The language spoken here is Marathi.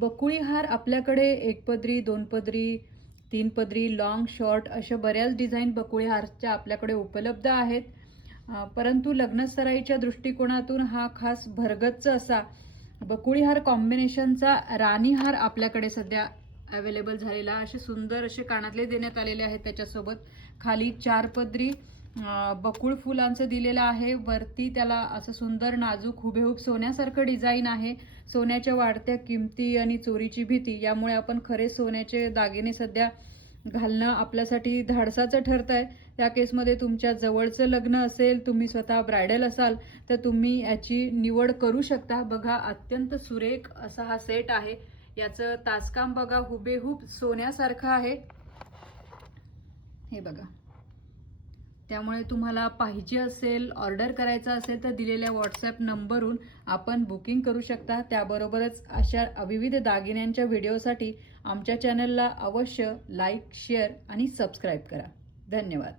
बकुळी हार आपल्याकडे एक पदरी, दोन पदरी, तीन पदरी, लॉंग, शॉर्ट अशा बऱ्याच डिझाईन बकुळी हारच्या आपल्याकडे उपलब्ध आहेत. परंतु लग्नसराईच्या दृष्टिकोनातून हा खास भरगच्च असा बकुळी हार कॉम्बिनेशनचा राणी हार आपल्याकडे सध्या अवेलेबल झालेला. असे सुंदर असे कानातले देण्यात आलेले आहेत. त्याच्यासोबत खाली 4 पदरी बकुळ फुलांचं दिलेलं आहे. वरती त्याला असं सुंदर नाजूक हुबेहूब सोन्यासारखं डिझाईन आहे. सोन्याच्या वाढत्या किमती आणि चोरीची भीती यामुळे आपण खरे सोन्याचे दागिने सध्या घालणं आपल्यासाठी धाडसाचं ठरत आहे. त्या केसमध्ये तुमच्या जवळचं लग्न असेल, तुम्ही स्वतः ब्रायडल असाल तर तुम्ही याची निवड करू शकता. बघा, अत्यंत सुरेख असा हा सेट आहे. याचं तासकाम बघा, हुबेहूब सोन्यासारखं आहे. हे बघा. त्यामुळे तुम्हाला पाहिजे असेल, ऑर्डर करायचा असेल तर दिलेल्या व्हॉट्सॲप नंबरवरून आपण बुकिंग करू शकता. त्याबरोबरच अशा विविध दागिन्यांच्या व्हिडिओसाठी आमच्या चॅनलला अवश्य लाईक, शेअर आणि सबस्क्राईब करा. धन्यवाद.